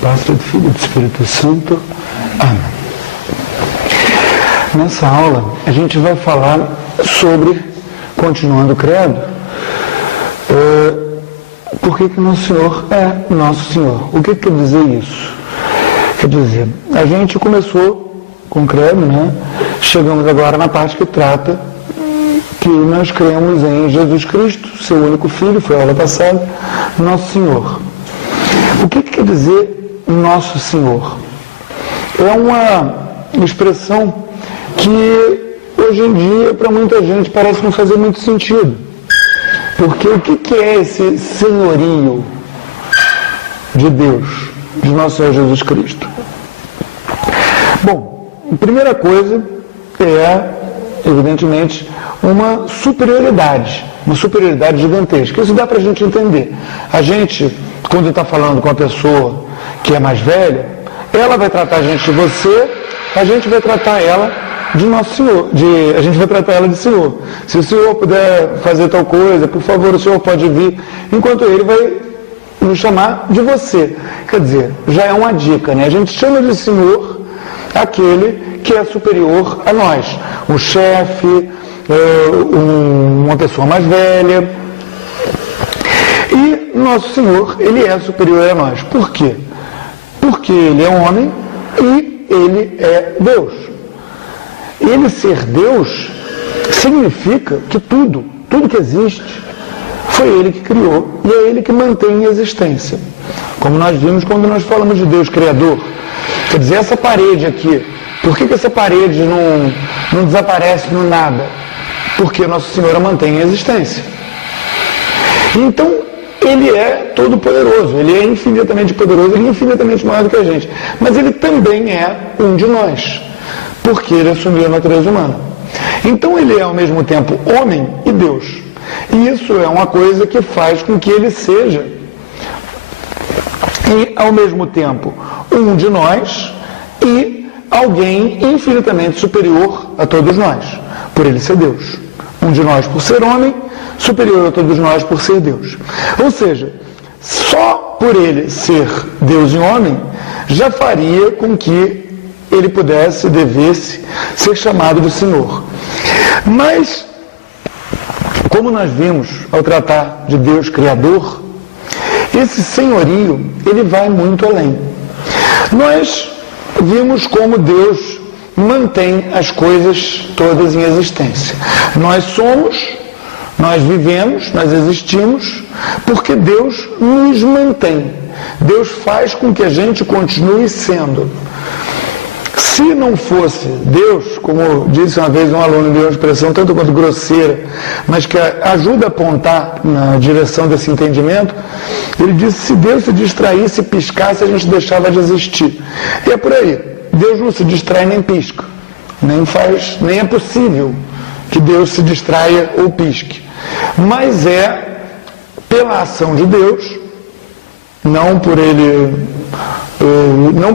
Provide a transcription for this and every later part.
Pai, do Filho e do Espírito Santo. Amém. Nessa aula, a gente vai falar sobre, continuando o credo, por que Nosso Senhor é Nosso Senhor. O que quer dizer isso? Quer dizer, a gente começou com o credo, né? Chegamos agora na parte que trata que nós cremos em Jesus Cristo, seu único Filho, foi a aula passada, Nosso Senhor. O que quer dizer Nosso Senhor? É uma expressão que hoje em dia para muita gente parece não fazer muito sentido. Porque o que é esse senhorio de Deus, de nosso Senhor Jesus Cristo? Bom, a primeira coisa é, evidentemente, uma superioridade gigantesca. Isso dá para a gente entender. A gente, quando está falando com a pessoa que é mais velha, ela vai tratar a gente de você, a gente vai tratar ela de Nosso Senhor, a gente vai tratar ela de Senhor. Se o Senhor puder fazer tal coisa, por favor, o Senhor pode vir, enquanto ele vai nos chamar de você. Quer dizer, já é uma dica, né? A gente chama de Senhor aquele que é superior a nós, um chefe, uma pessoa mais velha. E Nosso Senhor, ele é superior a nós. Por quê? Porque ele é homem e ele é Deus. Ele ser Deus significa que tudo que existe, foi ele que criou e é ele que mantém a existência. Como nós vimos quando nós falamos de Deus Criador. Quer dizer, essa parede aqui, por que essa parede não desaparece no nada? Porque Nosso Senhor a mantém a existência. Então, ele é todo poderoso, ele é infinitamente poderoso, ele é infinitamente maior do que a gente. Mas ele também é um de nós, porque ele assumiu a natureza humana. Então ele é ao mesmo tempo homem e Deus. E isso é uma coisa que faz com que ele seja, e ao mesmo tempo, um de nós e alguém infinitamente superior a todos nós, por ele ser Deus. Um de nós por ser homem, superior a todos nós por ser Deus. Ou seja, só por ele ser Deus e homem, já faria com que ele pudesse, devesse ser chamado de Senhor. Mas, como nós vimos ao tratar de Deus Criador, esse senhorio, ele vai muito além. Nós vimos como Deus mantém as coisas todas em existência. Nós somos, nós vivemos, nós existimos, porque Deus nos mantém. Deus faz com que a gente continue sendo. Se não fosse Deus, como disse uma vez um aluno, de uma expressão tanto quanto grosseira, mas que ajuda a apontar na direção desse entendimento, ele disse: se Deus se distraísse e piscasse, a gente deixava de existir. E é por aí. Deus não se distrai nem pisca. Nem é possível que Deus se distraia ou pisque. Mas é pela ação de Deus, não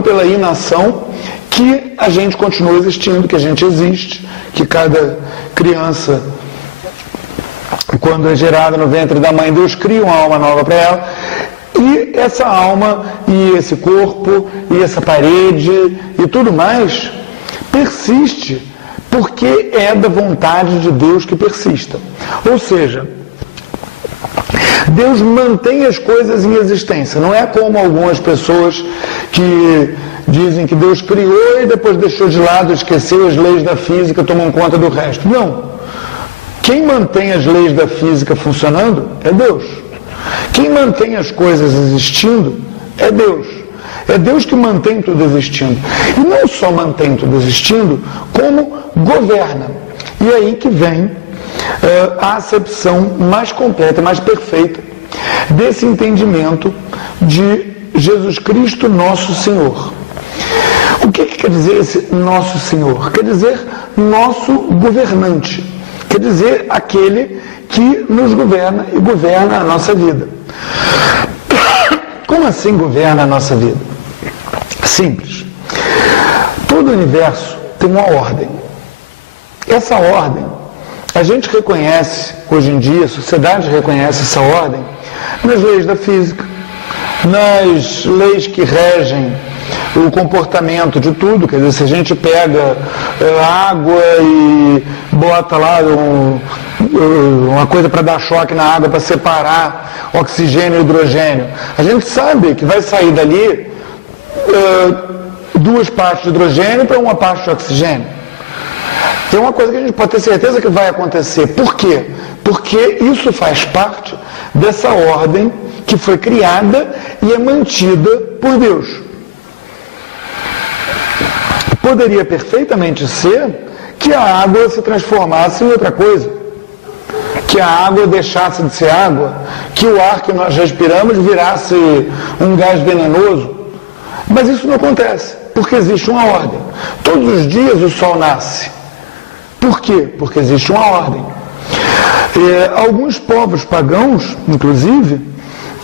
pela inação, que a gente continua existindo, que a gente existe, que cada criança, quando é gerada no ventre da mãe, Deus cria uma alma nova para ela, e essa alma, e esse corpo, e essa parede, e tudo mais, persiste, porque é da vontade de Deus que persista. Ou seja, Deus mantém as coisas em existência. Não é como algumas pessoas que dizem que Deus criou e depois deixou de lado, esqueceu as leis da física, tomando conta do resto. Não. Quem mantém as leis da física funcionando é Deus. Quem mantém as coisas existindo é Deus. É Deus que mantém tudo existindo. E não só mantém tudo existindo, como governa. E é aí que vem a acepção mais completa, mais perfeita desse entendimento de Jesus Cristo, nosso Senhor. O que quer dizer esse nosso Senhor? Quer dizer nosso governante. Quer dizer aquele que nos governa e governa a nossa vida. Como assim governa a nossa vida? Simples. Todo o universo tem uma ordem. Essa ordem, a gente reconhece, hoje em dia, a sociedade reconhece essa ordem nas leis da física, nas leis que regem o comportamento de tudo. Quer dizer, se a gente pega água e bota lá uma coisa para dar choque na água, para separar oxigênio e hidrogênio, a gente sabe que vai sair dali 2 partes de hidrogênio para 1 parte de oxigênio. Tem uma coisa que a gente pode ter certeza que vai acontecer. Por quê? Porque isso faz parte dessa ordem que foi criada e é mantida por Deus. Poderia perfeitamente ser que a água se transformasse em outra coisa, que a água deixasse de ser água, que o ar que nós respiramos virasse um gás venenoso. Mas isso não acontece, porque existe uma ordem. Todos os dias o sol nasce. Por quê? Porque existe uma ordem. Alguns povos pagãos, inclusive,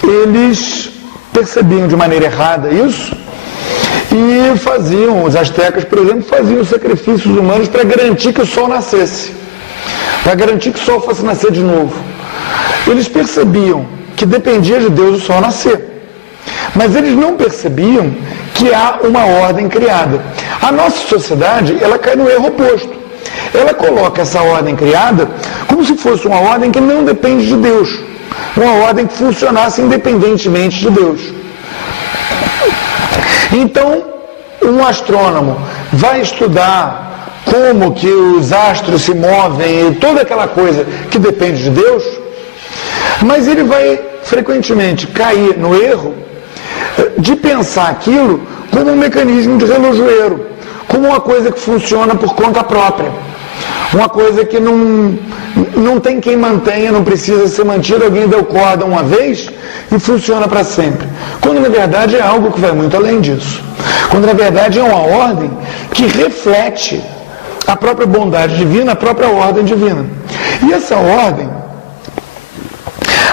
eles percebiam de maneira errada isso e faziam, os astecas, por exemplo, faziam sacrifícios humanos para garantir que o sol nascesse, para garantir que o sol fosse nascer de novo. Eles percebiam que dependia de Deus o sol nascer, mas eles não percebiam que há uma ordem criada. A nossa sociedade, ela cai no erro oposto. Ela coloca essa ordem criada como se fosse uma ordem que não depende de Deus, uma ordem que funcionasse independentemente de Deus. Então, um astrônomo vai estudar como que os astros se movem e toda aquela coisa que depende de Deus, mas ele vai frequentemente cair no erro de pensar aquilo como um mecanismo de relojoeiro, como uma coisa que funciona por conta própria, uma coisa que não tem quem mantenha, não precisa ser mantida, alguém deu corda uma vez e funciona para sempre. Quando na verdade é algo que vai muito além disso. Quando na verdade é uma ordem que reflete a própria bondade divina, a própria ordem divina. E essa ordem,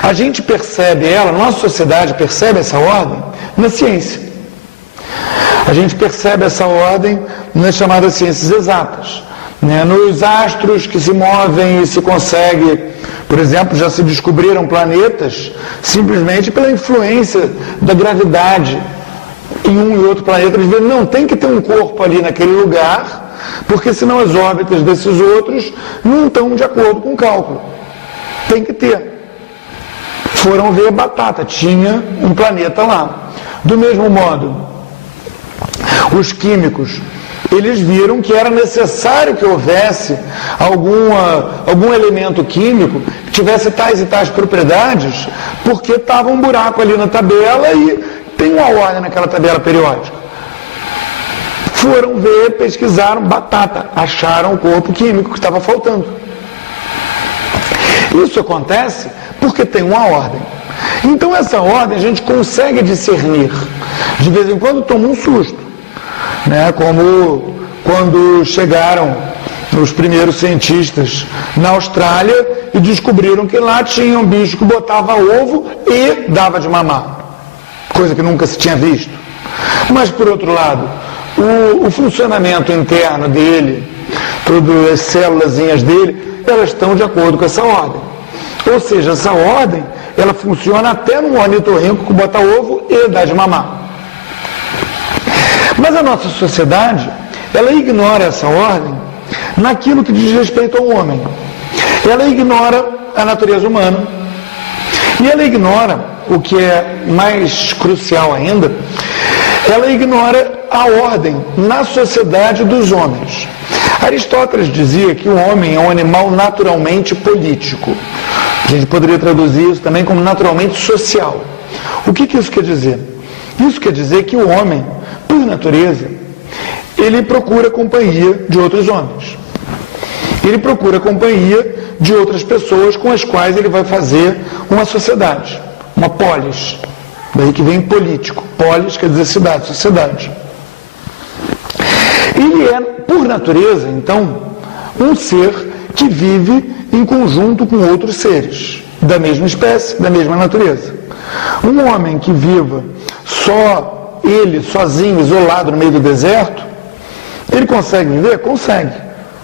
a gente percebe ela, nossa sociedade percebe essa ordem na ciência. A gente percebe essa ordem nas chamadas ciências exatas. Nos astros que se movem e se consegue, por exemplo, já se descobriram planetas simplesmente pela influência da gravidade em um e outro planeta. Eles veem, não, tem que ter um corpo ali naquele lugar, porque senão as órbitas desses outros não estão de acordo com o cálculo. Tem que ter. Foram ver batata, tinha um planeta lá. Do mesmo modo, os químicos, eles viram que era necessário que houvesse algum elemento químico que tivesse tais e tais propriedades, porque estava um buraco ali na tabela e tem uma ordem naquela tabela periódica. Foram ver, pesquisaram, batata, acharam o corpo químico que estava faltando. Isso acontece porque tem uma ordem. Então essa ordem a gente consegue discernir. De vez em quando toma um susto. Como quando chegaram os primeiros cientistas na Austrália e descobriram que lá tinha um bicho que botava ovo e dava de mamar, coisa que nunca se tinha visto. Mas por outro lado, o funcionamento interno dele, todas as célulazinhas dele, elas estão de acordo com essa ordem. Ou seja, essa ordem, ela funciona até no ornitorrinco que bota ovo e dá de mamar. Mas a nossa sociedade, ela ignora essa ordem naquilo que diz respeito ao homem. Ela ignora a natureza humana. E ela ignora, o que é mais crucial ainda, ela ignora a ordem na sociedade dos homens. Aristóteles dizia que o homem é um animal naturalmente político. A gente poderia traduzir isso também como naturalmente social. O que isso quer dizer? Isso quer dizer que o homem, por natureza, ele procura companhia de outros homens. Ele procura companhia de outras pessoas com as quais ele vai fazer uma sociedade, uma polis. Daí que vem político. Polis quer dizer cidade, sociedade. Ele é, por natureza, então, um ser que vive em conjunto com outros seres, da mesma espécie, da mesma natureza. Um homem que viva só ele, sozinho, isolado no meio do deserto, ele consegue viver? Consegue.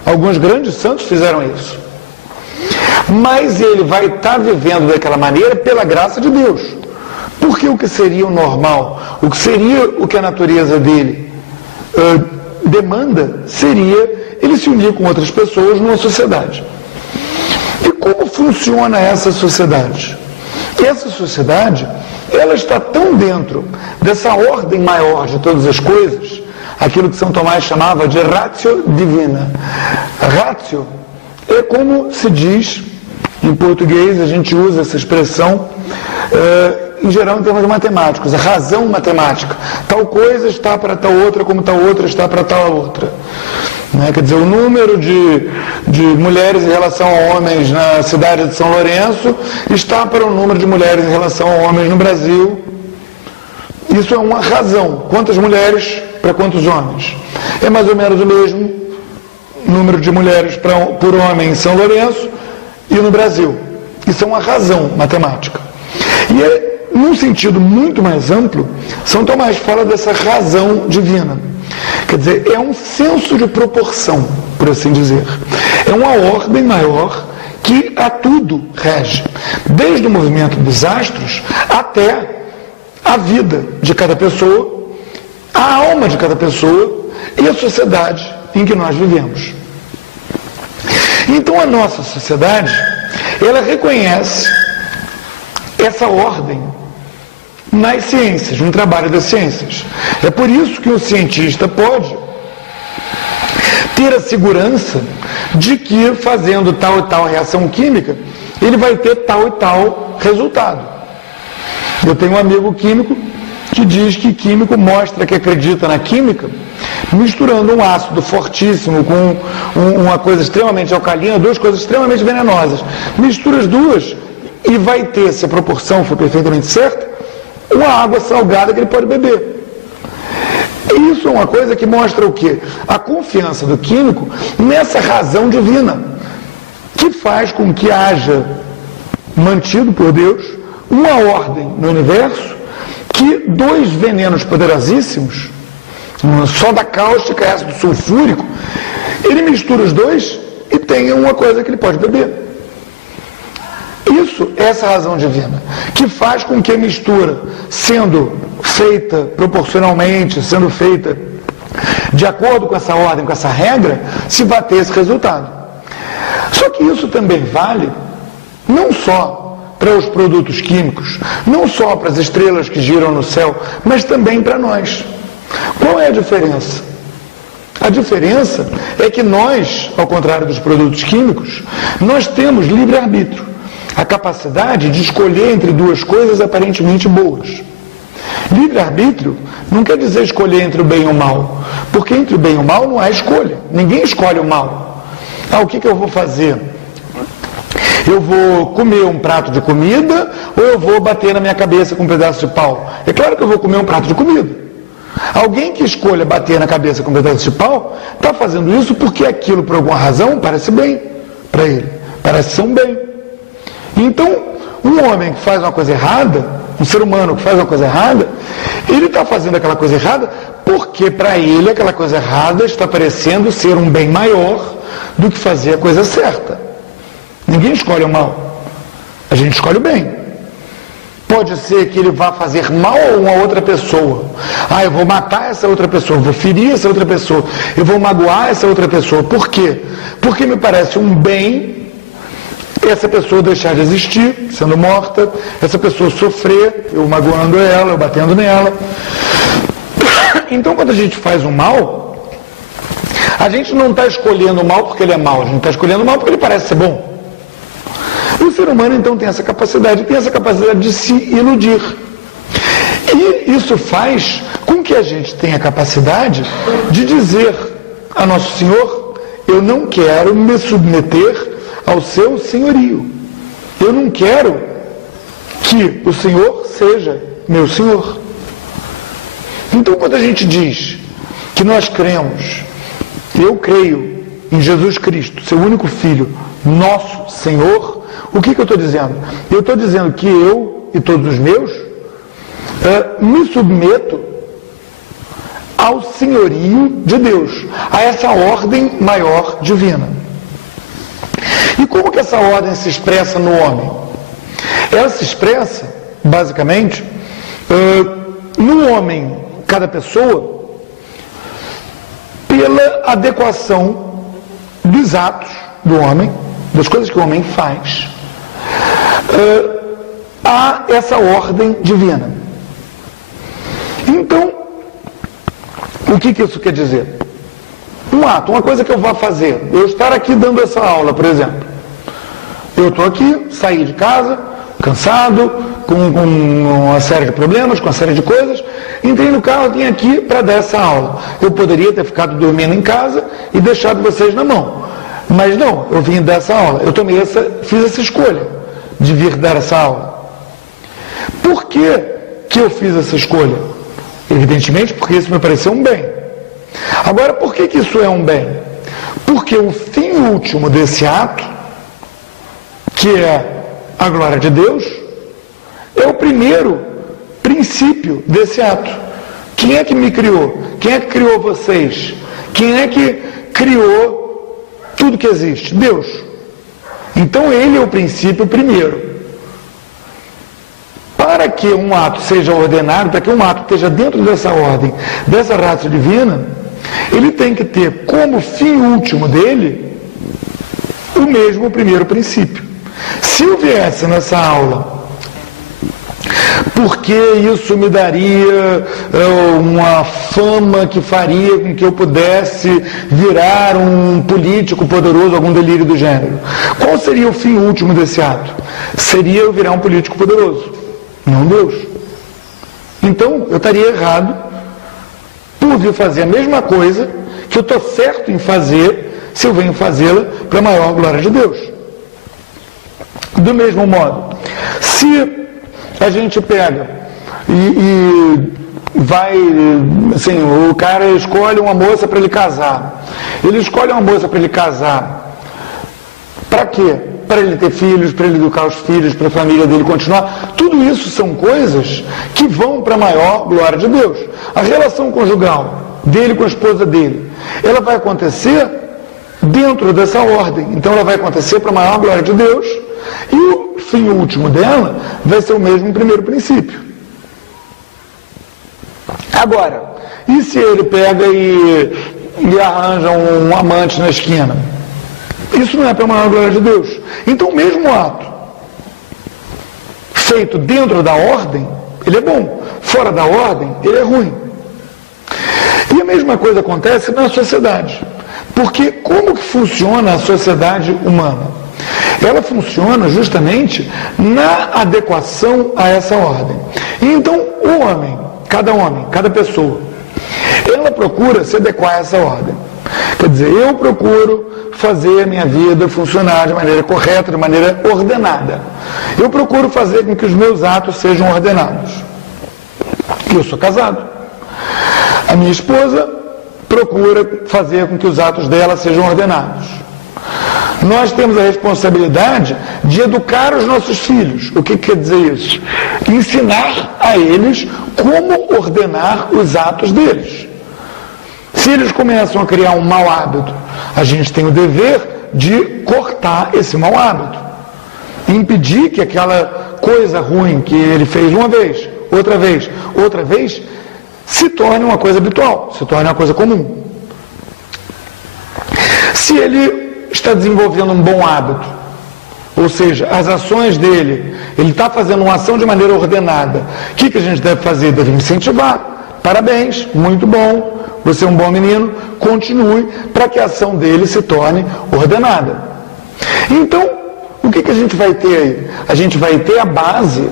Alguns grandes santos fizeram isso. Mas ele vai estar vivendo daquela maneira pela graça de Deus. Porque o que seria o normal, o que seria o que a natureza dele demanda, seria ele se unir com outras pessoas numa sociedade. E como funciona essa sociedade? Essa sociedade, ela está tão dentro dessa ordem maior de todas as coisas, aquilo que São Tomás chamava de ratio divina. Ratio é como se diz, em português a gente usa essa expressão, em geral em termos matemáticos, a razão matemática. Tal coisa está para tal outra, como tal outra está para tal outra. Quer dizer, o número de mulheres em relação a homens na cidade de São Lourenço está para o número de mulheres em relação a homens no Brasil. Isso é uma razão. Quantas mulheres para quantos homens? É mais ou menos o mesmo número de mulheres por homem em São Lourenço e no Brasil. Isso é uma razão matemática. E num sentido muito mais amplo, São Tomás fala dessa razão divina. Quer dizer, é um senso de proporção, por assim dizer. É uma ordem maior que a tudo rege, desde o movimento dos astros até a vida de cada pessoa, a alma de cada pessoa e a sociedade em que nós vivemos. Então a nossa sociedade, ela reconhece essa ordem nas ciências, no trabalho das ciências. É por isso que o cientista pode ter a segurança de que, fazendo tal e tal reação química, ele vai ter tal e tal resultado. Eu tenho um amigo químico que diz que químico mostra que acredita na química misturando um ácido fortíssimo com uma coisa extremamente alcalina, duas coisas extremamente venenosas. Mistura as duas e vai ter, se a proporção for perfeitamente certa, uma água salgada que ele pode beber. E isso é uma coisa que mostra o quê? A confiança do químico nessa razão divina, que faz com que haja, mantido por Deus, uma ordem no universo que dois venenos poderosíssimos, soda cáustica e ácido sulfúrico, ele mistura os dois e tem uma coisa que ele pode beber. Isso é essa razão divina, que faz com que a mistura, sendo feita proporcionalmente, sendo feita de acordo com essa ordem, com essa regra, se vai ter esse resultado. Só que isso também vale não só para os produtos químicos, não só para as estrelas que giram no céu, mas também para nós. Qual é a diferença? A diferença é que nós, ao contrário dos produtos químicos, nós temos livre-arbítrio. A capacidade de escolher entre duas coisas aparentemente boas. Livre-arbítrio não quer dizer escolher entre o bem e o mal, porque entre o bem e o mal não há escolha. Ninguém escolhe o mal. O que eu vou fazer? Eu vou comer um prato de comida ou eu vou bater na minha cabeça com um pedaço de pau? É claro que eu vou comer um prato de comida. Alguém que escolha bater na cabeça com um pedaço de pau está fazendo isso porque aquilo, por alguma razão, parece bem para ele. Parece ser um bem. Então, um homem que faz uma coisa errada, um ser humano que faz uma coisa errada, ele está fazendo aquela coisa errada porque para ele aquela coisa errada está parecendo ser um bem maior do que fazer a coisa certa. Ninguém escolhe o mal, a gente escolhe o bem. Pode ser que ele vá fazer mal a uma outra pessoa. Eu vou matar essa outra pessoa, vou ferir essa outra pessoa, eu vou magoar essa outra pessoa. Por quê? Porque me parece um bem essa pessoa deixar de existir, sendo morta, essa pessoa sofrer, eu magoando ela, eu batendo nela. Então, quando a gente faz um mal, a gente não está escolhendo o mal porque ele é mau, a gente está escolhendo o mal porque ele parece ser bom. O ser humano, então, tem essa capacidade de se iludir. E isso faz com que a gente tenha a capacidade de dizer a Nosso Senhor: eu não quero me submeter ao seu senhorio. Eu não quero que o Senhor seja meu Senhor. Então, quando a gente diz que nós cremos, eu creio em Jesus Cristo, seu único Filho, nosso Senhor, o que eu estou dizendo? Eu estou dizendo que eu e todos os meus me submeto ao senhorio de Deus, a essa ordem maior divina. E como que essa ordem se expressa no homem? Ela se expressa, basicamente, no homem, cada pessoa, pela adequação dos atos do homem, das coisas que o homem faz, a essa ordem divina. Então, o que isso quer dizer? Um ato, uma coisa que eu vou fazer, eu estar aqui dando essa aula, por exemplo. Eu estou aqui, saí de casa, cansado, com uma série de problemas, com uma série de coisas, entrei no carro, vim aqui para dar essa aula. Eu poderia ter ficado dormindo em casa e deixado vocês na mão. Mas não, eu vim dar essa aula. Eu fiz essa escolha de vir dar essa aula. Por que eu fiz essa escolha? Evidentemente porque isso me pareceu um bem. Agora, por que isso é um bem? Porque o fim último desse ato, que é a glória de Deus, é o primeiro princípio desse ato. Quem é que me criou? Quem é que criou vocês? Quem é que criou tudo que existe? Deus. Então ele é o princípio primeiro. Para que um ato seja ordenado, para que um ato esteja dentro dessa ordem, dessa ratio divina, ele tem que ter como fim último dele o mesmo primeiro princípio. Se eu viesse nessa aula porque isso me daria uma fama que faria com que eu pudesse virar um político poderoso, algum delírio do gênero, qual seria o fim último desse ato? Seria eu virar um político poderoso, não Deus. Então eu estaria errado por vir fazer a mesma coisa que eu estou certo em fazer se eu venho fazê-la para a maior glória de Deus. Do mesmo modo, se a gente pega e vai, assim, o cara escolhe uma moça para ele casar. Ele escolhe uma moça para ele casar. Para quê? Para ele ter filhos, para ele educar os filhos, para a família dele continuar. Tudo isso são coisas que vão para a maior glória de Deus. A relação conjugal dele com a esposa dele, ela vai acontecer dentro dessa ordem. Então ela vai acontecer para a maior glória de Deus. E o fim último dela vai ser o mesmo primeiro princípio. Agora, e se ele pega e arranja um amante na esquina? Isso não é para a maior glória de Deus. Então o mesmo ato feito dentro da ordem, ele é bom. Fora da ordem, ele é ruim. E a mesma coisa acontece na sociedade. Porque como que funciona a sociedade humana? Ela funciona justamente na adequação a essa ordem. Então, o homem, cada pessoa, ela procura se adequar a essa ordem. Quer dizer, eu procuro fazer a minha vida funcionar de maneira correta, de maneira ordenada. Eu procuro fazer com que os meus atos sejam ordenados. Eu sou casado. A minha esposa procura fazer com que os atos dela sejam ordenados. Nós temos a responsabilidade de educar os nossos filhos. O que quer dizer isso? Ensinar a eles como ordenar os atos deles. Se eles começam a criar um mau hábito, a gente tem o dever de cortar esse mau hábito. Impedir que aquela coisa ruim que ele fez uma vez, outra vez, se torne uma coisa habitual, se torne uma coisa comum. Se ele está desenvolvendo um bom hábito, ou seja, as ações dele, ele está fazendo uma ação de maneira ordenada, o que a gente deve fazer? Deve incentivar. Parabéns, muito bom, você é um bom menino, continue para que a ação dele se torne ordenada. Então, o que a gente vai ter aí? A gente vai ter a base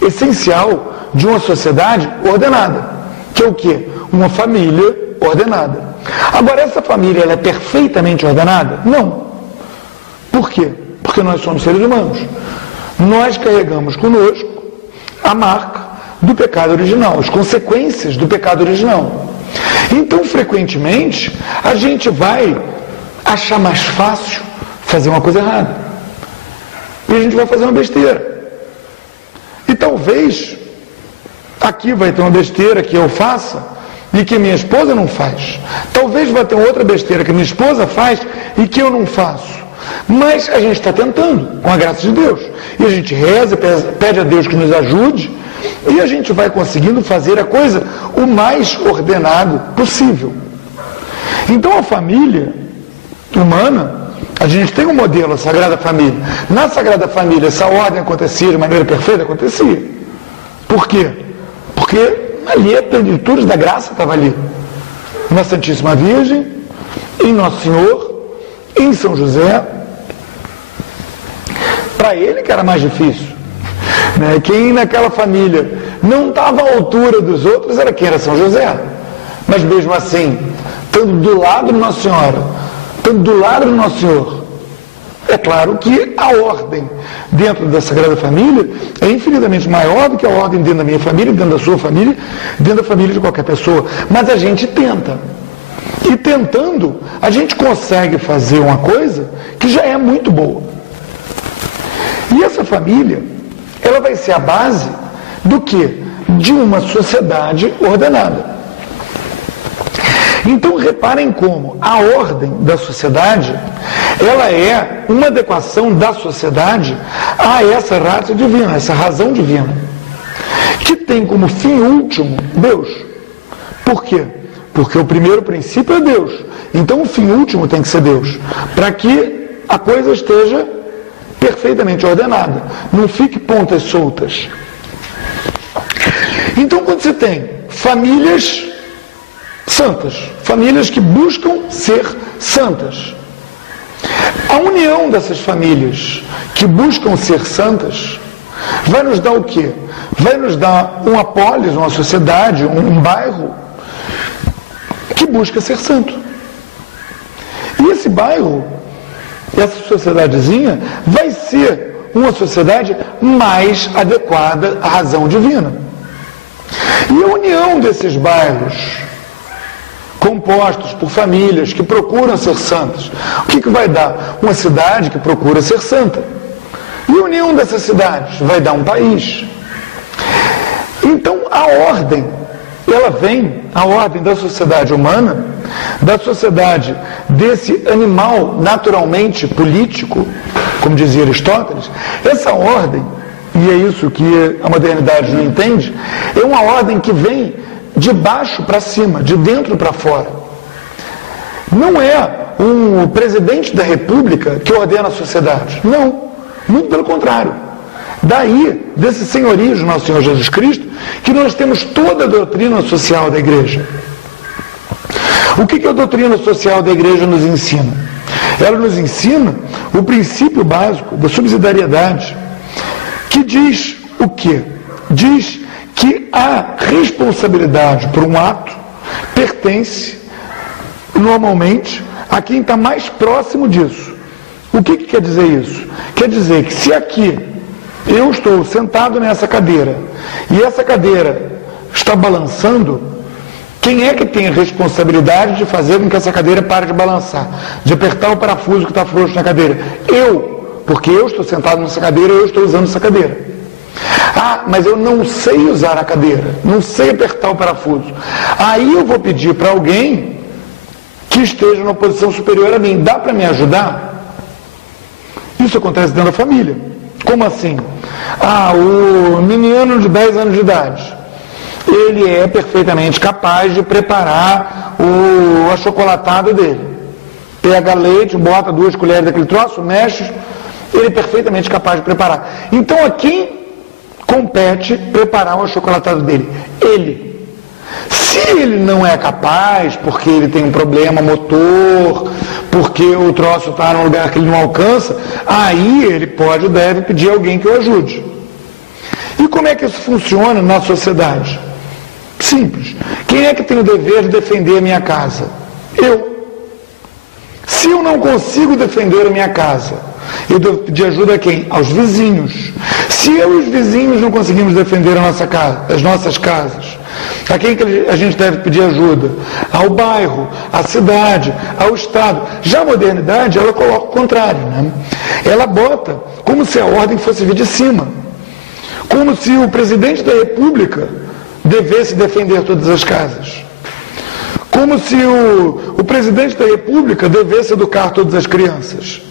essencial de uma sociedade ordenada, que é o quê? Uma família ordenada. Agora, essa família ela é perfeitamente ordenada? Não. Por quê? Porque nós somos seres humanos. Nós carregamos conosco a marca do pecado original, as consequências do pecado original. Então, frequentemente, a gente vai achar mais fácil fazer uma coisa errada. E a gente vai fazer uma besteira. E talvez, aqui vai ter uma besteira que eu faça e que minha esposa não faz. Talvez vai ter outra besteira que minha esposa faz e que eu não faço. Mas a gente está tentando, com a graça de Deus. E a gente reza, pede a Deus que nos ajude e a gente vai conseguindo fazer a coisa o mais ordenado possível. Então a família humana, a gente tem um modelo, a Sagrada Família. Na Sagrada Família, essa ordem acontecia de maneira perfeita? Acontecia. Por quê? Porque ali a plenitude da graça estava ali. Na Santíssima Virgem, em Nosso Senhor, em São José. Para ele que era mais difícil. Né? Quem naquela família não estava à altura dos outros era quem? Era São José. Mas mesmo assim, estando do lado de Nossa Senhora, estando do lado do Nosso Senhor, é claro que a ordem dentro da Sagrada Família é infinitamente maior do que a ordem dentro da minha família, dentro da sua família, dentro da família de qualquer pessoa. Mas a gente tenta. E tentando, a gente consegue fazer uma coisa que já é muito boa. E essa família, ela vai ser a base do quê? De uma sociedade ordenada. Então reparem como a ordem da sociedade, ela é uma adequação da sociedade a essa ratio divina, essa razão divina, que tem como fim último Deus. Por quê? Porque o primeiro princípio é Deus. Então o fim último tem que ser Deus, para que a coisa esteja perfeitamente ordenada, não fique pontas soltas. Então quando você tem famílias santas, famílias que buscam ser santas, a união dessas famílias que buscam ser santas vai nos dar o quê? Vai nos dar uma polis, uma sociedade, um bairro que busca ser santo. E esse bairro, essa sociedadezinha, vai ser uma sociedade mais adequada à razão divina. E a união desses bairros, compostos por famílias que procuram ser santas, o que vai dar? Uma cidade que procura ser santa. E a união dessas cidades vai dar um país. Então a ordem, ela vem, a ordem da sociedade humana, da sociedade desse animal naturalmente político, como dizia Aristóteles, essa ordem, e é isso que a modernidade não entende, é uma ordem que vem de baixo para cima, de dentro para fora. Não é um presidente da República que ordena a sociedade. Não, muito pelo contrário. Daí, desse senhorio de nosso Senhor Jesus Cristo, que nós temos toda a doutrina social da Igreja. O que a doutrina social da Igreja nos ensina? Ela nos ensina o princípio básico da subsidiariedade, que diz o quê? Diz que a responsabilidade por um ato pertence, normalmente, a quem está mais próximo disso. O que quer dizer isso? Quer dizer que se aqui eu estou sentado nessa cadeira e essa cadeira está balançando, quem é que tem a responsabilidade de fazer com que essa cadeira pare de balançar, de apertar o parafuso que está frouxo na cadeira? Eu, porque eu estou sentado nessa cadeira e eu estou usando essa cadeira. Ah, mas eu não sei usar a cadeira, não sei apertar o parafuso. Aí eu vou pedir para alguém que esteja numa posição superior a mim. Dá para me ajudar? Isso acontece dentro da família. Como assim? Ah, o menino de 10 anos de idade, ele é perfeitamente capaz de preparar o achocolatado dele. Pega leite, bota 2 colheres daquele troço, mexe, ele é perfeitamente capaz de preparar. Então a quem compete preparar o achocolatado dele? Ele. Se ele não é capaz, porque ele tem um problema motor, porque o troço está num lugar que ele não alcança, aí ele pode ou deve pedir alguém que o ajude. E como é que isso funciona na sociedade? Simples. Quem é que tem o dever de defender a minha casa? Eu. Se eu não consigo defender a minha casa, eu devo pedir ajuda a quem? Aos vizinhos. Se eu e os vizinhos não conseguimos defender a nossa casa, as nossas casas, a quem que a gente deve pedir ajuda? Ao bairro, à cidade, ao Estado. Já a modernidade, ela coloca o contrário, né? Ela bota como se a ordem fosse vir de cima. Como se o presidente da República devesse defender todas as casas. Como se o presidente da República devesse educar todas as crianças.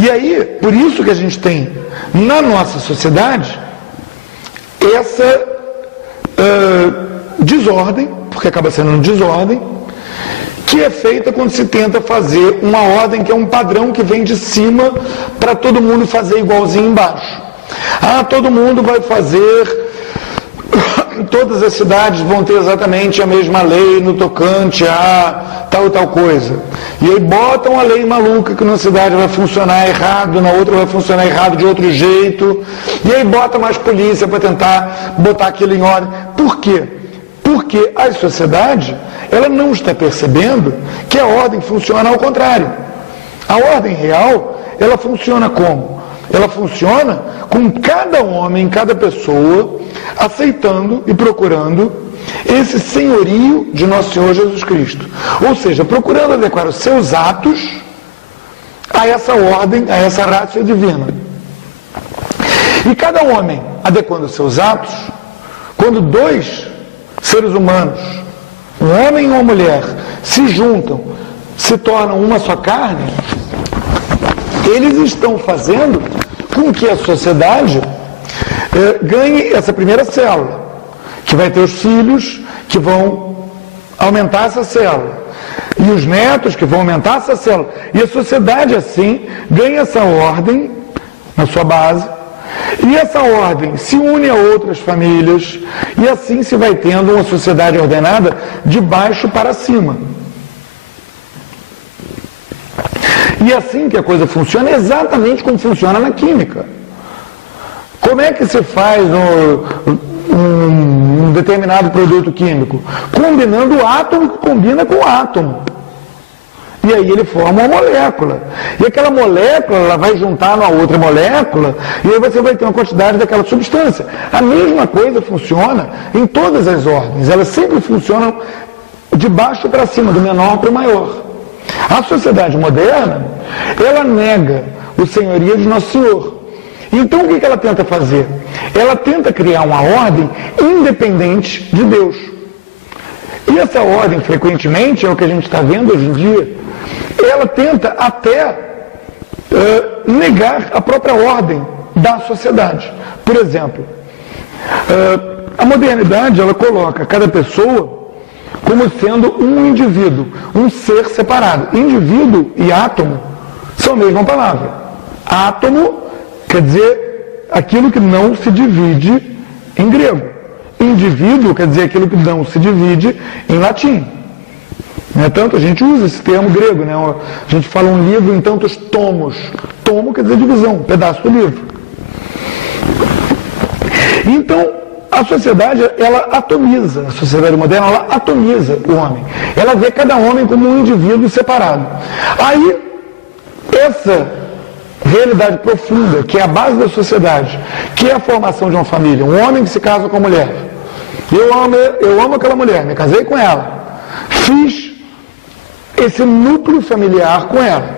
E aí, por isso que a gente tem na nossa sociedade essa desordem, porque acaba sendo uma desordem, que é feita quando se tenta fazer uma ordem que é um padrão que vem de cima para todo mundo fazer igualzinho embaixo. Todo mundo vai fazer, todas as cidades vão ter exatamente a mesma lei no tocante a tal coisa. E aí botam a lei maluca que numa cidade vai funcionar errado, na outra vai funcionar errado de outro jeito. E aí bota mais polícia para tentar botar aquilo em ordem. Por quê? Porque a sociedade, ela não está percebendo que a ordem funciona ao contrário. A ordem real, ela funciona como? Ela funciona com cada homem, cada pessoa, aceitando e procurando esse senhorio de Nosso Senhor Jesus Cristo. Ou seja, procurando adequar os seus atos a essa ordem, a essa ratio divina. E cada homem adequando os seus atos, quando dois seres humanos, um homem e uma mulher, se juntam, se tornam uma só carne, eles estão fazendo com que a sociedade ganhe essa primeira célula, que vai ter os filhos que vão aumentar essa célula, e os netos que vão aumentar essa célula. E a sociedade, assim, ganha essa ordem na sua base, e essa ordem se une a outras famílias, e assim se vai tendo uma sociedade ordenada de baixo para cima. E assim que a coisa funciona, exatamente como funciona na química. Como é que se faz um determinado produto químico? Combinando o átomo que combina com o átomo. E aí ele forma uma molécula. E aquela molécula, ela vai juntar numa outra molécula, e aí você vai ter uma quantidade daquela substância. A mesma coisa funciona em todas as ordens. Elas sempre funcionam de baixo para cima, do menor para o maior. A sociedade moderna, ela nega o senhorio de Nosso Senhor. Então o que ela tenta fazer? Ela tenta criar uma ordem independente de Deus. E essa ordem, frequentemente, é o que a gente está vendo hoje em dia, ela tenta até negar a própria ordem da sociedade. Por exemplo, a modernidade, ela coloca cada pessoa como sendo um indivíduo, um ser separado. Indivíduo e átomo são a mesma palavra. Átomo quer dizer aquilo que não se divide em grego. Indivíduo quer dizer aquilo que não se divide em latim. Não é tanto, a gente usa esse termo grego, né? A gente fala um livro em tantos tomos. Tomo quer dizer divisão, pedaço do livro. Então, a sociedade, ela atomiza, a sociedade moderna, ela atomiza o homem. Ela vê cada homem como um indivíduo separado. Aí, essa realidade profunda, que é a base da sociedade, que é a formação de uma família, um homem que se casa com a mulher. Eu amo aquela mulher, me casei com ela. Fiz esse núcleo familiar com ela.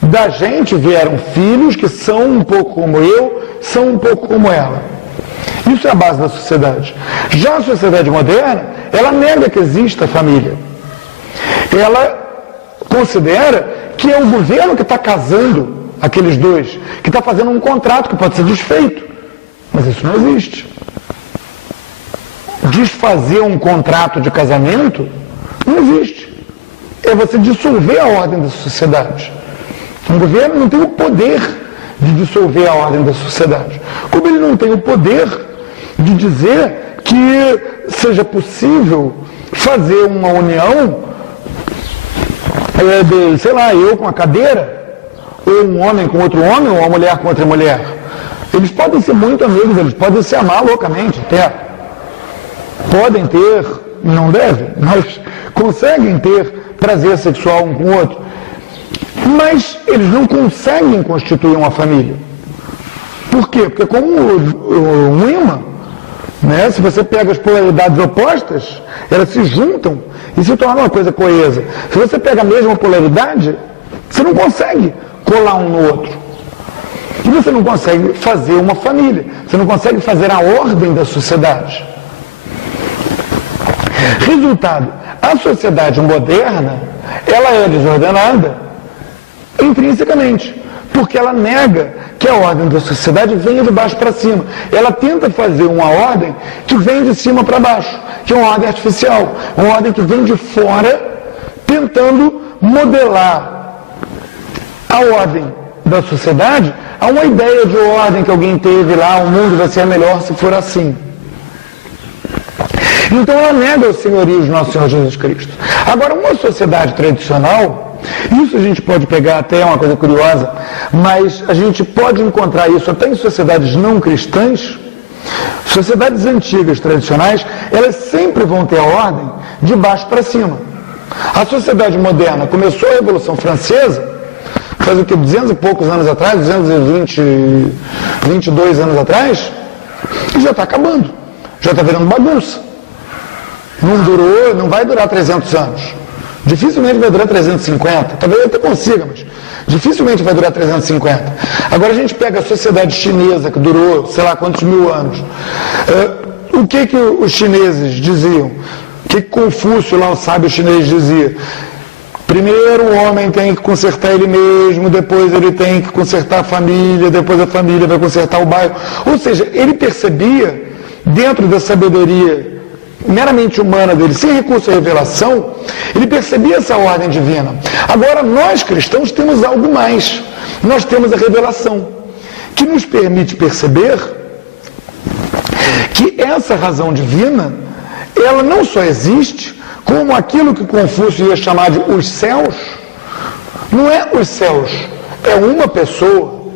Da gente vieram filhos que são um pouco como eu, são um pouco como ela. Isso é a base da sociedade. Já a sociedade moderna, ela nega que exista família. Ela considera que é o governo que está casando aqueles dois, que está fazendo um contrato que pode ser desfeito. Mas isso não existe. Desfazer um contrato de casamento não existe. É você dissolver a ordem da sociedade. Um governo não tem o poder de dissolver a ordem da sociedade. Como ele não tem o poder de dizer que seja possível fazer uma união, sei lá, eu com a cadeira, ou um homem com outro homem, ou uma mulher com outra mulher. Eles podem ser muito amigos, eles podem se amar loucamente até. Podem ter, não devem, mas conseguem ter prazer sexual um com o outro. Mas eles não conseguem constituir uma família. Por quê? Porque como um imã, né? Se você pega as polaridades opostas, elas se juntam e se tornam uma coisa coesa. Se você pega a mesma polaridade, você não consegue colar um no outro. E você não consegue fazer uma família. Você não consegue fazer a ordem da sociedade. Resultado, a sociedade moderna, ela é desordenada intrinsecamente. porque ela nega que a ordem da sociedade venha de baixo para cima. Ela tenta fazer uma ordem que vem de cima para baixo, que é uma ordem artificial, uma ordem que vem de fora, tentando modelar a ordem da sociedade a uma ideia de ordem que alguém teve lá, o mundo vai ser melhor se for assim. Então ela nega o senhorio de nosso Senhor Jesus Cristo. Agora, uma sociedade tradicional, isso a gente pode pegar até uma coisa curiosa, mas a gente pode encontrar isso até em sociedades não cristãs. Sociedades antigas, tradicionais, elas sempre vão ter a ordem de baixo para cima. A sociedade moderna começou a Revolução Francesa, faz o que, 200 e poucos anos atrás, 22 anos atrás, e já está acabando, já está virando bagunça. Não vai durar 300 anos. Dificilmente vai durar 350. Talvez até consiga, mas dificilmente vai durar 350. Agora a gente pega a sociedade chinesa, que durou, sei lá quantos mil anos. O que os chineses diziam? O que Confúcio, lá o sábio chinês, dizia? Primeiro o homem tem que consertar ele mesmo, depois ele tem que consertar a família, depois a família vai consertar o bairro. Ou seja, ele percebia, dentro da sabedoria meramente humana dele, sem recurso à revelação, ele percebia essa ordem divina. Agora, nós cristãos temos algo mais. Nós temos a revelação, que nos permite perceber que essa razão divina, ela não só existe, como aquilo que Confúcio ia chamar de os céus, não é os céus, é uma pessoa,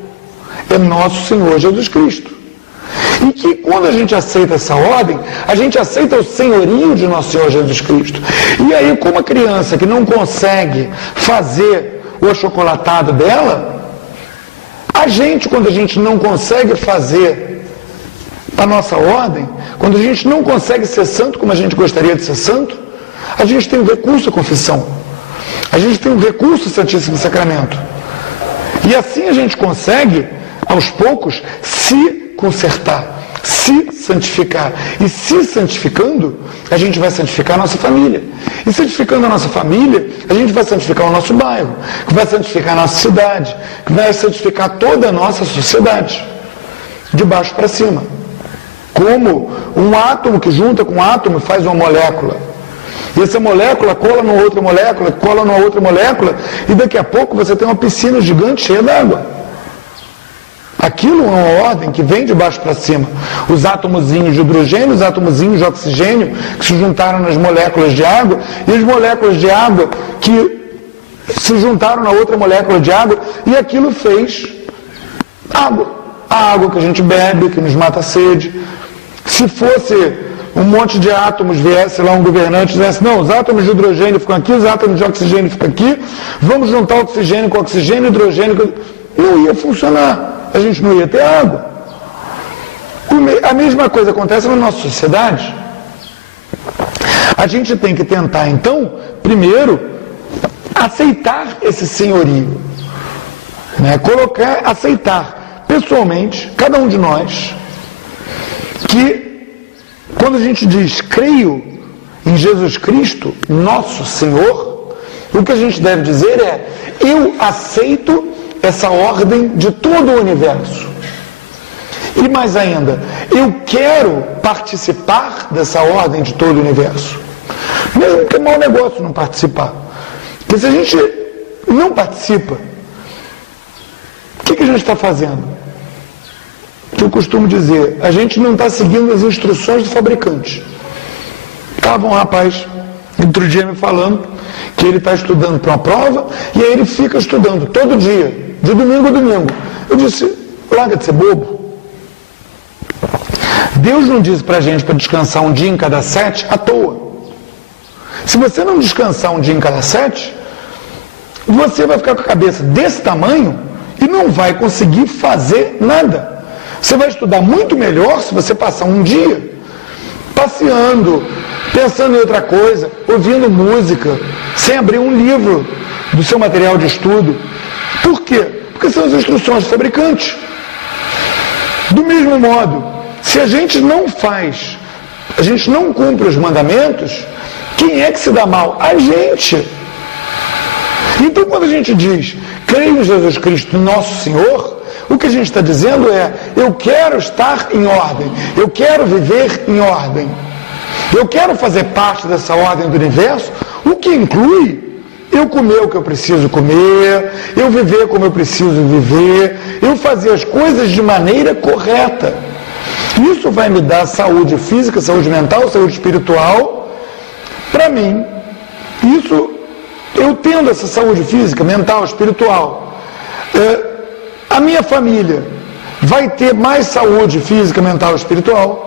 é nosso Senhor Jesus Cristo. E que quando a gente aceita essa ordem, a gente aceita o senhorio de nosso Senhor Jesus Cristo. E aí, como a criança que não consegue fazer o achocolatado dela, a gente, quando a gente não consegue fazer a nossa ordem, quando a gente não consegue ser santo como a gente gostaria de ser santo, a gente tem o recurso à confissão. A gente tem o recurso ao Santíssimo Sacramento. E assim a gente consegue, aos poucos, se consertar, se santificar. E se santificando, a gente vai santificar a nossa família. E santificando a nossa família, a gente vai santificar o nosso bairro, que vai santificar a nossa cidade, que vai santificar toda a nossa sociedade, de baixo para cima. Como um átomo que junta com um átomo faz uma molécula. E essa molécula cola numa outra molécula, cola numa outra molécula, e daqui a pouco você tem uma piscina gigante cheia d'água. Aquilo é uma ordem que vem de baixo para cima. Os átomozinhos de hidrogênio, os átomozinhos de oxigênio que se juntaram nas moléculas de água, e as moléculas de água que se juntaram na outra molécula de água, e aquilo fez água. A água que a gente bebe, que nos mata a sede. Se fosse um monte de átomos, viesse lá um governante e dissesse, não, os átomos de hidrogênio ficam aqui, os átomos de oxigênio ficam aqui, vamos juntar oxigênio com oxigênio, hidrogênio, não ia funcionar. A gente não ia ter água. A mesma coisa acontece na nossa sociedade. A gente tem que tentar, então, primeiro, aceitar esse senhorio. Né? Aceitar pessoalmente, cada um de nós, que quando a gente diz, creio em Jesus Cristo, nosso Senhor, o que a gente deve dizer é, eu aceito essa ordem de todo o universo. E mais ainda, eu quero participar dessa ordem de todo o universo. Mesmo que é mau negócio não participar. Porque se a gente não participa, o que a gente está fazendo? Que eu costumo dizer, a gente não está seguindo as instruções do fabricante. Estava um rapaz, outro dia me falando, que ele está estudando para uma prova, e aí ele fica estudando todo dia, de domingo a domingo. Eu disse, larga de ser bobo. Deus não diz para a gente para descansar um dia em cada 7 à toa. Se você não descansar um dia em cada 7, você vai ficar com a cabeça desse tamanho e não vai conseguir fazer nada. Você vai estudar muito melhor se você passar um dia passeando, pensando em outra coisa, ouvindo música, sem abrir um livro do seu material de estudo. Por quê? Porque são as instruções do fabricante. Do mesmo modo, se a gente não faz, a gente não cumpre os mandamentos, quem é que se dá mal? A gente. Então, quando a gente diz creio em Jesus Cristo, nosso Senhor, o que a gente está dizendo é, eu quero estar em ordem, eu quero viver em ordem, eu quero fazer parte dessa ordem do universo, o que inclui eu comer o que eu preciso comer, eu viver como eu preciso viver, eu fazer as coisas de maneira correta. Isso vai me dar saúde física, saúde mental, saúde espiritual. Para mim, isso, eu tendo essa saúde física, mental, espiritual, a minha família vai ter mais saúde física, mental e espiritual.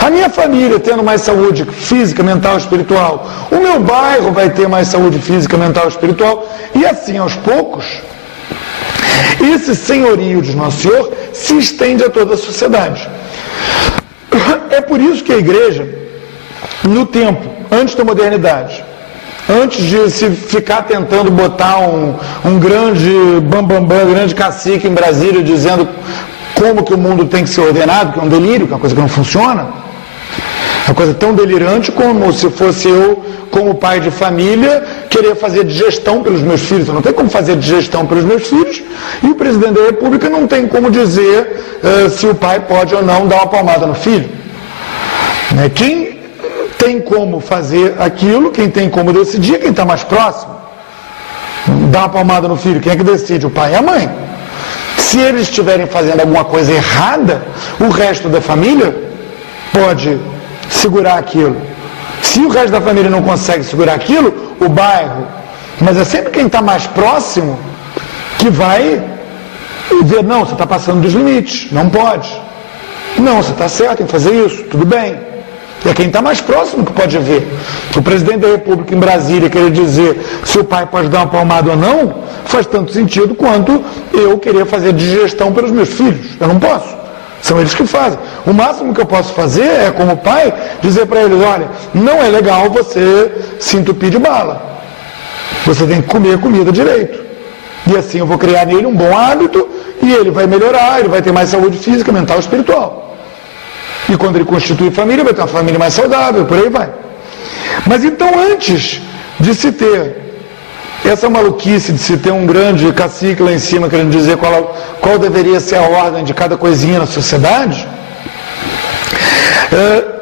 A minha família tendo mais saúde física, mental e espiritual, o meu bairro vai ter mais saúde física, mental e espiritual, e assim aos poucos, esse senhorio de Nosso Senhor se estende a toda a sociedade. É por isso que a igreja, no tempo, antes da modernidade, antes de se ficar tentando botar um grande grande cacique em Brasília dizendo como que o mundo tem que ser ordenado, que é um delírio, que é uma coisa que não funciona, uma coisa tão delirante como se fosse eu, como pai de família, querer fazer digestão pelos meus filhos. Eu não tenho como fazer digestão pelos meus filhos, e o presidente da República não tem como dizer se o pai pode ou não dar uma palmada no filho. Quem tem como fazer aquilo, quem tem como decidir, é quem está mais próximo. Dar uma palmada no filho, quem é que decide? O pai e a mãe. Se eles estiverem fazendo alguma coisa errada, o resto da família pode segurar aquilo. Se o resto da família não consegue segurar aquilo, o bairro. Mas é sempre quem está mais próximo que vai ver, não, você está passando dos limites, não pode. Não, você está certo em fazer isso, tudo bem. É quem está mais próximo que pode ver. O presidente da República em Brasília querer dizer se o pai pode dar uma palmada ou não, faz tanto sentido quanto eu querer fazer digestão pelos meus filhos. Eu não posso. São eles que fazem. O máximo que eu posso fazer é, como pai, dizer para eles, olha, não é legal você se entupir de bala. Você tem que comer comida direito. E assim eu vou criar nele um bom hábito e ele vai melhorar, ele vai ter mais saúde física, mental e espiritual. E quando ele constitui família, vai ter uma família mais saudável, por aí vai. Mas então, antes de se ter essa maluquice, de se ter um grande cacique lá em cima querendo dizer qual deveria ser a ordem de cada coisinha na sociedade,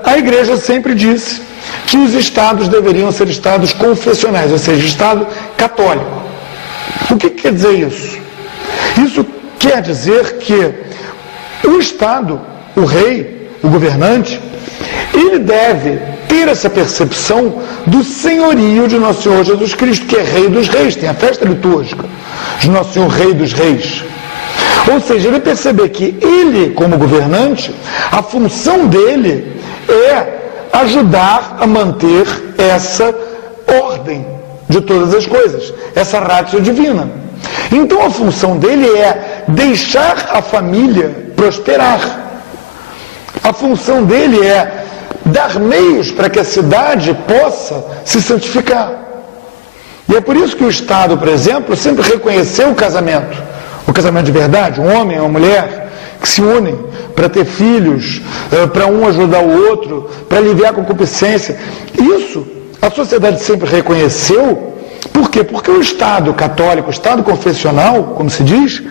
a igreja sempre disse que os estados deveriam ser estados confessionais, ou seja, estado católico. O que quer dizer isso? Isso quer dizer que o estado, o rei, o governante, ele deve ter essa percepção do senhorio de Nosso Senhor Jesus Cristo, que é Rei dos Reis, tem a festa litúrgica de Nosso Senhor Rei dos Reis. Ou seja, ele perceber que ele, como governante, a função dele é ajudar a manter essa ordem de todas as coisas, essa ratio divina. Então a função dele é deixar a família prosperar. A função dele é dar meios para que a cidade possa se santificar. E é por isso que o Estado, por exemplo, sempre reconheceu o casamento de verdade, um homem e uma mulher que se unem para ter filhos, para um ajudar o outro, para aliviar a concupiscência. Isso a sociedade sempre reconheceu. Por quê? Porque o Estado católico, o Estado confessional, como se diz,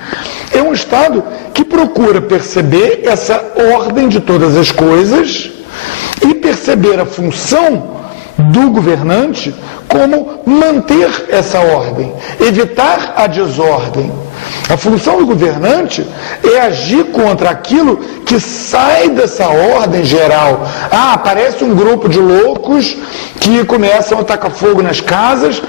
é um Estado que procura perceber essa ordem de todas as coisas e perceber a função do governante como manter essa ordem, evitar a desordem. A função do governante é agir contra aquilo que sai dessa ordem geral. Aparece um grupo de loucos que começam a tacar fogo nas casas.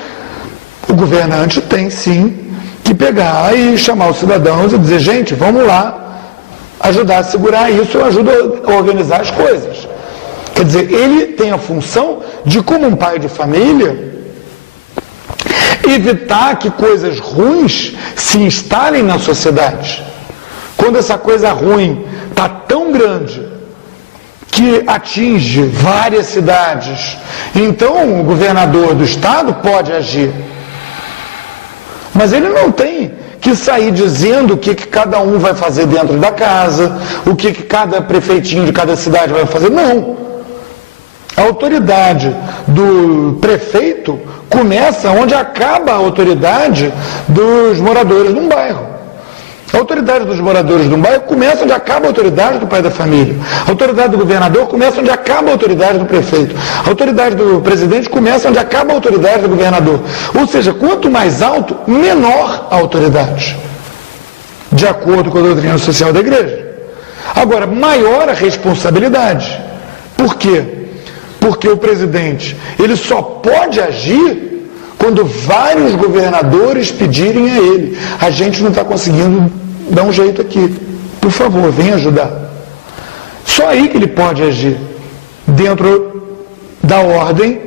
O governante tem sim que pegar e chamar os cidadãos e dizer, gente, vamos lá ajudar a segurar isso, ajuda a organizar as coisas. Quer dizer, ele tem a função de, como um pai de família, evitar que coisas ruins se instalem na sociedade. Quando essa coisa ruim está tão grande que atinge várias cidades, então o governador do estado pode agir. Mas ele não tem que sair dizendo o que cada um vai fazer dentro da casa, o que cada prefeitinho de cada cidade vai fazer. Não. A autoridade do prefeito começa onde acaba a autoridade dos moradores de um bairro. A autoridade dos moradores de um bairro começa onde acaba a autoridade do pai da família. A autoridade do governador começa onde acaba a autoridade do prefeito. A autoridade do presidente começa onde acaba a autoridade do governador. Ou seja, quanto mais alto, menor a autoridade, de acordo com a doutrina social da igreja. Agora, maior a responsabilidade. Por quê? Porque o presidente, ele só pode agir quando vários governadores pedirem a ele: a gente não está conseguindo dar um jeito aqui, por favor, vem ajudar. Só aí que ele pode agir, dentro da ordem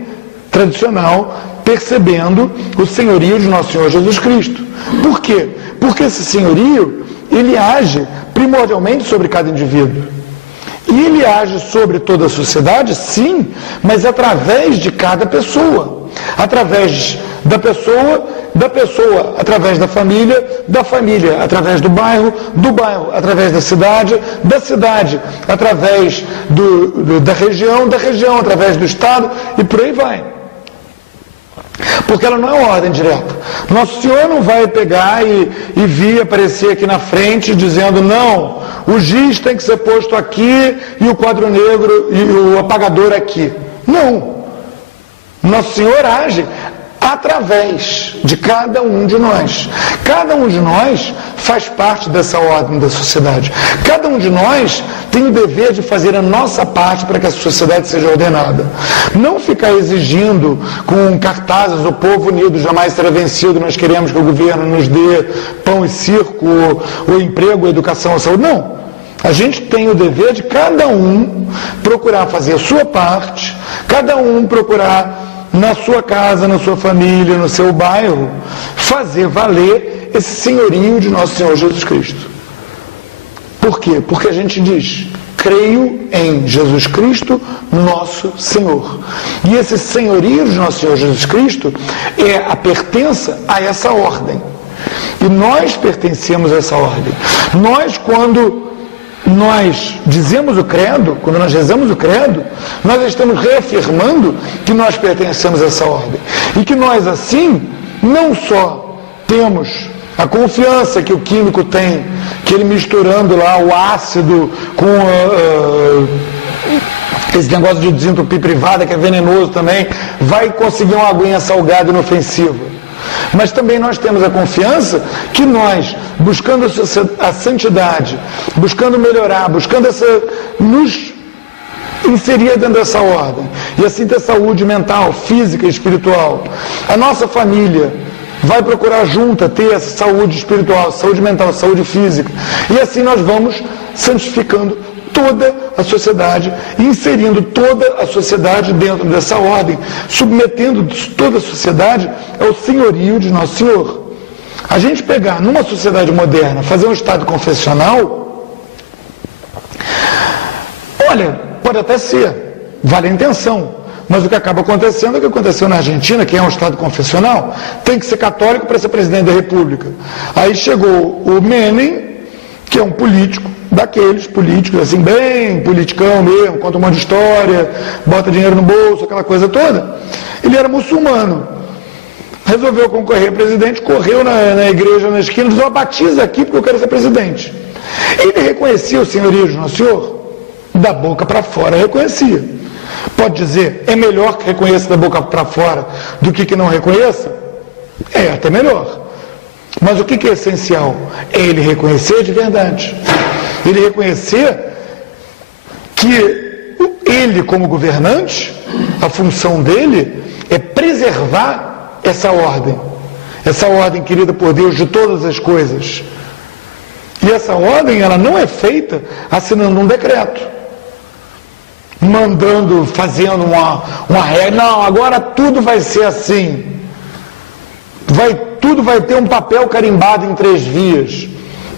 tradicional, percebendo o senhorio de nosso Senhor Jesus Cristo. Por quê? Porque esse senhorio, ele age primordialmente sobre cada indivíduo. E ele age sobre toda a sociedade, sim, mas através de cada pessoa. Através da pessoa, através da família, através do bairro, através da cidade, através da região, através do estado, e por aí vai. Porque ela não é uma ordem direta. Nosso Senhor não vai pegar e vir aparecer aqui na frente dizendo: não, o giz tem que ser posto aqui e o quadro negro e o apagador aqui. Não. Nosso Senhor age através de cada um de nós. Cada um de nós faz parte dessa ordem da sociedade. Cada um de nós tem o dever de fazer a nossa parte para que a sociedade seja ordenada. Não ficar exigindo com cartazes: o povo unido jamais será vencido, nós queremos que o governo nos dê pão e circo, o emprego, a educação, a saúde. Não. A gente tem o dever de cada um procurar fazer a sua parte, cada um procurar na sua casa, na sua família, no seu bairro, fazer valer esse senhorio de nosso Senhor Jesus Cristo. Por quê? Porque a gente diz: creio em Jesus Cristo, nosso Senhor. E esse senhorio de nosso Senhor Jesus Cristo é a pertença a essa ordem. E nós pertencemos a essa ordem. Quando nós dizemos o credo, quando nós rezamos o credo, nós estamos reafirmando que nós pertencemos a essa ordem. E que nós, assim, não só temos a confiança que o químico tem, que ele misturando lá o ácido com esse negócio de desentupir privada, que é venenoso também, vai conseguir uma aguinha salgada e inofensiva. Mas também nós temos a confiança que nós, buscando a santidade, buscando melhorar, buscando nos inserir dentro dessa ordem, e assim ter saúde mental, física e espiritual, a nossa família vai procurar junta ter essa saúde espiritual, saúde mental, saúde física, e assim nós vamos santificando toda a sociedade, inserindo toda a sociedade dentro dessa ordem, submetendo toda a sociedade ao senhorio de Nosso Senhor. A gente pegar numa sociedade moderna, fazer um estado confessional, olha, pode até ser, vale a intenção, mas o que acaba acontecendo é o que aconteceu na Argentina, que é um estado confessional, tem que ser católico para ser presidente da República. Aí chegou o Menem, que é um político, daqueles políticos, assim, bem politicão mesmo, conta um monte de história, bota dinheiro no bolso, aquela coisa toda. Ele era muçulmano. Resolveu concorrer a presidente, correu na igreja, na esquina, disse: batiza aqui porque eu quero ser presidente. Ele reconhecia o senhorio de Nosso Senhor? Da boca para fora reconhecia. Pode dizer, é melhor que reconheça da boca para fora do que não reconheça? É, até melhor. Mas o que é essencial? É ele reconhecer de verdade. Ele reconhecer que ele, como governante, a função dele é preservar essa ordem querida por Deus de todas as coisas. E essa ordem, ela não é feita assinando um decreto, mandando, fazendo uma regra: não, agora tudo vai ser assim, tudo vai ter um papel carimbado em 3 vias.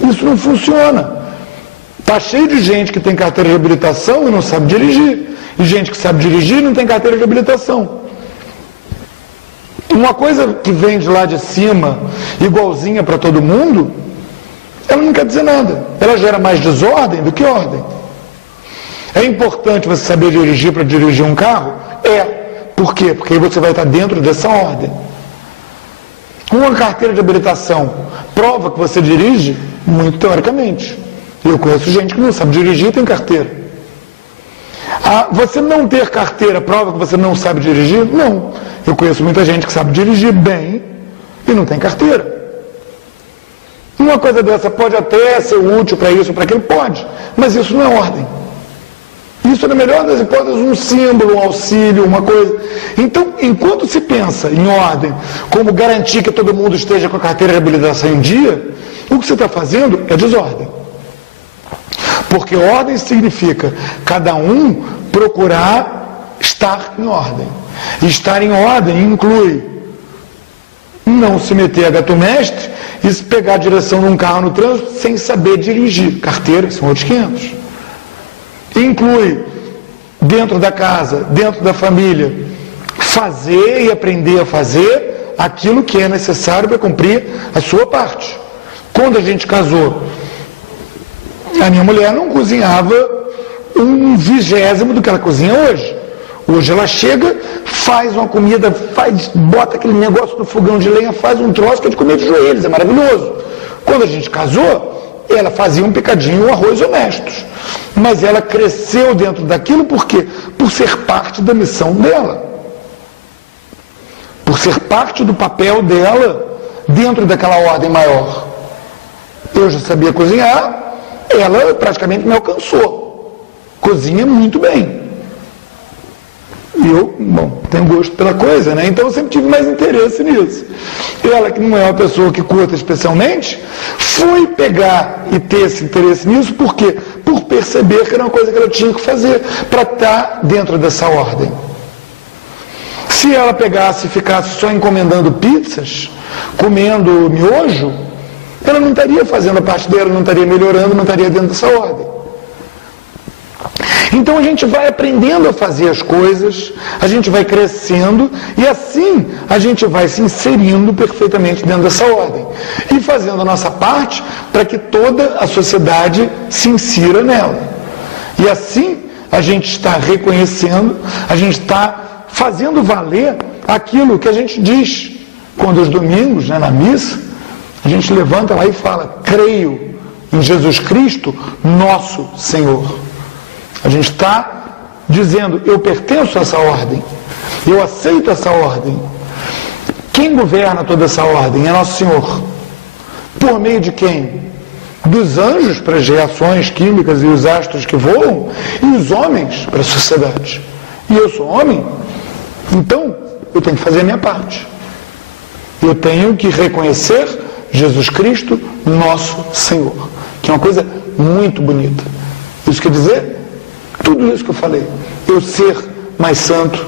Isso não funciona. Está cheio de gente que tem carteira de habilitação e não sabe dirigir, e gente que sabe dirigir e não tem carteira de habilitação. Uma coisa que vem de lá de cima, igualzinha para todo mundo, ela não quer dizer nada. Ela gera mais desordem do que ordem. É importante você saber dirigir para dirigir um carro? É. Por quê? Porque aí você vai estar dentro dessa ordem. Uma carteira de habilitação prova que você dirige? Muito teoricamente. Eu conheço gente que não sabe dirigir e tem carteira. Você não ter carteira prova que você não sabe dirigir? Não. Eu conheço muita gente que sabe dirigir bem e não tem carteira. Uma coisa dessa pode até ser útil para isso, para aquilo, pode, mas isso não é ordem. Isso, na melhor das hipóteses, um símbolo, um auxílio, uma coisa. Então, enquanto se pensa em ordem, como garantir que todo mundo esteja com a carteira de habilitação em dia, o que você está fazendo é desordem. Porque ordem significa cada um procurar estar em ordem. E estar em ordem inclui não se meter a gato mestre e se pegar a direção de um carro no trânsito sem saber dirigir. Carteira, são outros 500. Inclui, dentro da casa, dentro da família, fazer e aprender a fazer aquilo que é necessário para cumprir a sua parte. Quando a gente casou, a minha mulher não cozinhava 1/20 do que ela cozinha hoje. Hoje ela chega, faz uma comida, bota aquele negócio no fogão de lenha, faz um troço que é de comer de joelhos, é maravilhoso. Quando a gente casou, ela fazia um picadinho, um arroz honestos. Mas ela cresceu dentro daquilo por quê? Por ser parte da missão dela. Por ser parte do papel dela dentro daquela ordem maior. Eu já sabia cozinhar, ela praticamente me alcançou. Cozinha muito bem. E eu, tenho gosto pela coisa, né? Então eu sempre tive mais interesse nisso. Ela, que não é uma pessoa que curta especialmente, fui pegar e ter esse interesse nisso, por quê? Por perceber que era uma coisa que ela tinha que fazer para estar dentro dessa ordem. Se ela pegasse e ficasse só encomendando pizzas, comendo miojo, ela não estaria fazendo a parte dela, não estaria melhorando, não estaria dentro dessa ordem. Então a gente vai aprendendo a fazer as coisas, a gente vai crescendo e assim a gente vai se inserindo perfeitamente dentro dessa ordem e fazendo a nossa parte para que toda a sociedade se insira nela. E assim a gente está reconhecendo, a gente está fazendo valer aquilo que a gente diz quando os domingos, né, na missa, a gente levanta lá e fala: creio em Jesus Cristo, nosso Senhor. A gente está dizendo: eu pertenço a essa ordem, eu aceito essa ordem. Quem governa toda essa ordem é Nosso Senhor. Por meio de quem? Dos anjos para as reações químicas e os astros que voam, e os homens para a sociedade. E eu sou homem, então eu tenho que fazer a minha parte. Eu tenho que reconhecer Jesus Cristo, nosso Senhor, que é uma coisa muito bonita. Isso quer dizer tudo isso que eu falei: eu ser mais santo,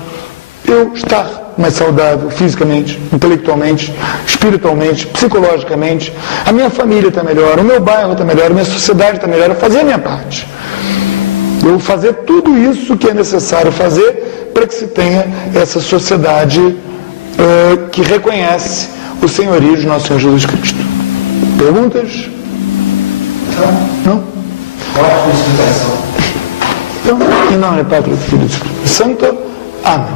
eu estar mais saudável fisicamente, intelectualmente, espiritualmente, psicologicamente, a minha família está melhor, o meu bairro está melhor, a minha sociedade está melhor, eu fazer a minha parte. Eu fazer tudo isso que é necessário fazer para que se tenha essa sociedade que reconhece o senhorio de nosso Senhor Jesus Cristo. Perguntas? Não? Ótima explicação. Então, em nome do Pai, do Filho e do Espírito Santo. Amém.